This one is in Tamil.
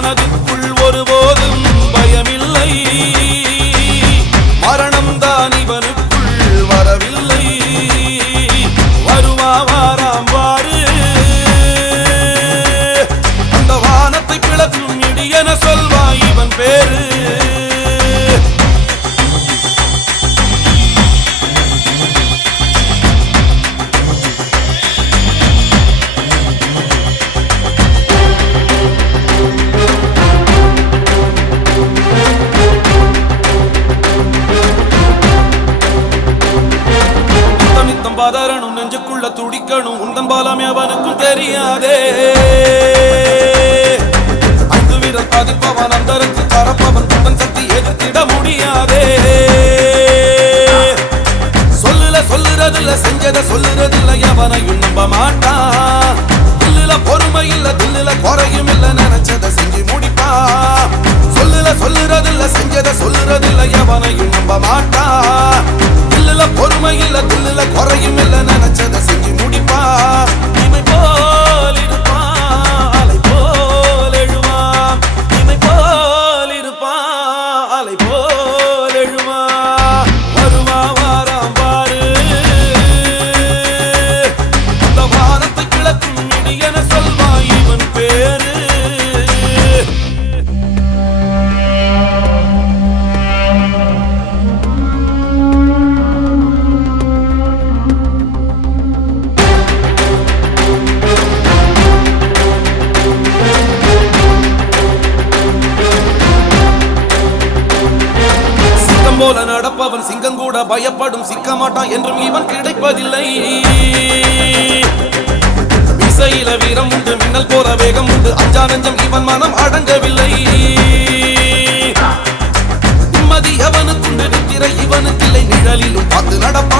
மனதிற்குள் ஒருபோதும் பயமில்லை. மரணம் தான் இவனுக்குள் வரவில்லை. வருமா வாராம் வாரு. அந்த வானத்தை பிளக்கும் இடியென சொல்வாய் இவன் பேரு. யாருக்கும் தெரியாதே. ஐந்து வீரர் பதிப்பவன் அந்தருக்கு பரப்பவன் தன் சக்தி எதிர்த்திட முடியாதே. சொல்லுல சொல்லுறதில்ல செஞ்சத சொல்லுறதில்ல எவனையும் நம்ப மாட்டான். தில்லுல பொறுமை இல்ல தில்லுல குறையும் இல்ல நினைச்சத செஞ்சு முடிப்பான் சொல்லுல சொல்லுறதில்ல செஞ்சத சொல்லுறதில்ல எவனையும் நம்ப மாட்டான். போல நடப்பவன் சிங்கம் கூட பயப்படும் சிக்க மாட்டான் என்றும் இவன் கிடைப்பதில்லை. இசையில வீரம் உண்டு மின்னல் போல வேகம் உண்டு அஞ்சா நெஞ்சம் இவன் மனம் அடங்கவில்லை. நிம்மதி அவனுக்குண்டு நித்திரை இவனுக்கில்லை நிழலிலும் பார்த்து நடப்பான்